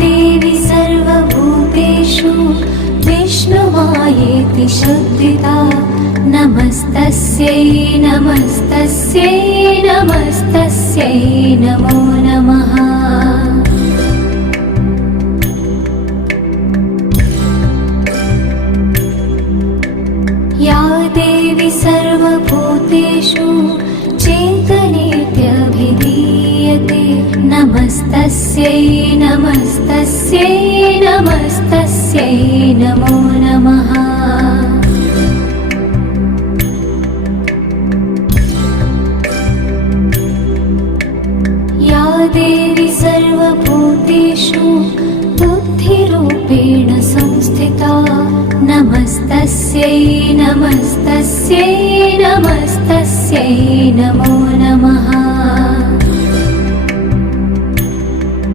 देवी सर्वभूतेषु विष्णुमायेति शुद्धिता नमस्तस्यै नमस्तस्यै नमस्तस्यै नमो नमः। या देवी सर्वभूतेषु चेतनेत्यभिधीयते नमस्तस्यै नमस्तस्यै नमस्तस्यै नमो नमः।